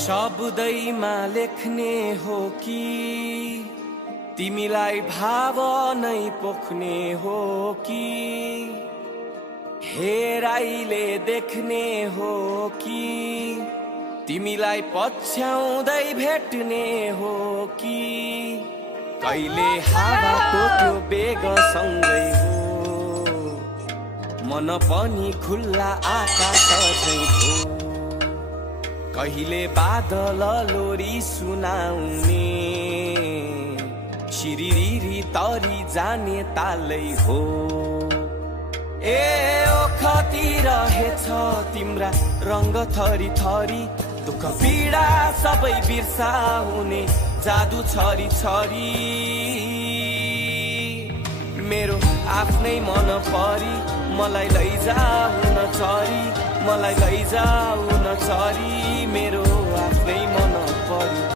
शब्दैमा लेख्ने हो कि तिमीलाई भावनै पोख्ने हो कि हेराइले देख्ने हो कि तिमीलाई पछ्याउँदै भेट्ने हो कि कहिले हावाको त्यो बेगसँगै हो मन पनि खुल्ला आकाश झैं हो कहिले बादल लोरी सुनाउने शिरिरी तरी जाने तालै हो ए ओखती रहेछ तिम्रा रंग थरी थरी दुःख पीडा सबै बिर्साउने जादु छरी छरी मेरो आफ्नै मन परी मलाई लैजाऊ न चरी मलाई लैजाऊ न चरी मेरो